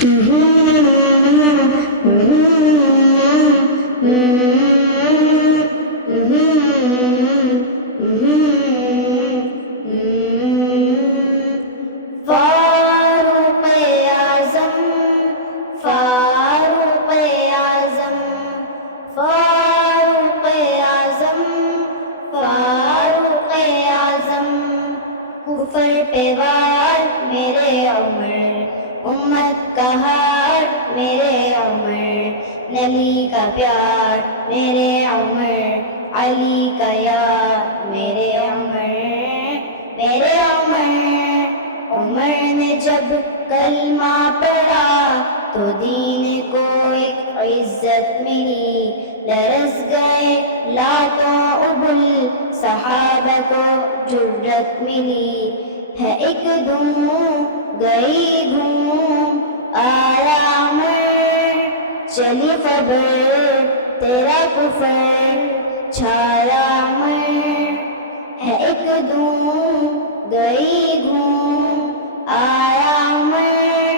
فاروق اعظم فاروق اعظم فاروق اعظم فاروق اعظم کفر پہ وار میرے عمر، امت کا ہار میرے عمر، نبی کا پیار میرے عمر، علی کا یار میرے عمر، میرے عمر۔ عمر نے جب کلمہ پڑھا تو دین کو ایک عزت ملی، لرز گئے لاکھوں ابل، صحابہ کو جرت ملی، ہے ایک دم گئی گھوم آیا عمر، چلی خبر تیرا کفر چھایا عمر، ہے ایک دم گئی گھوم آیا عمر،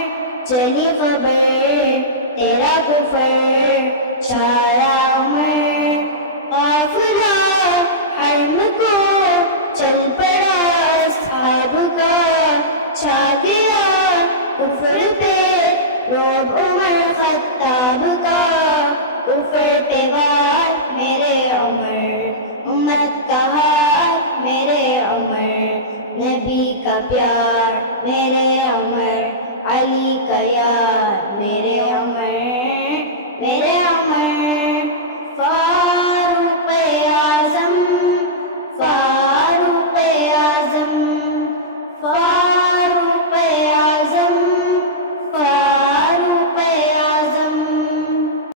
چلی خبر تیرا کفر چھایا عمر۔ قافلہ حرم کو چل پڑا اصحاب کا، چھا گیا کفر پہ رعب عمر خطاب کا، کفر پہ وار میرے عمر، امت کا ہار میرے عمر، نبی کا پیار میرے عمر، علی کا یار میرے عمر۔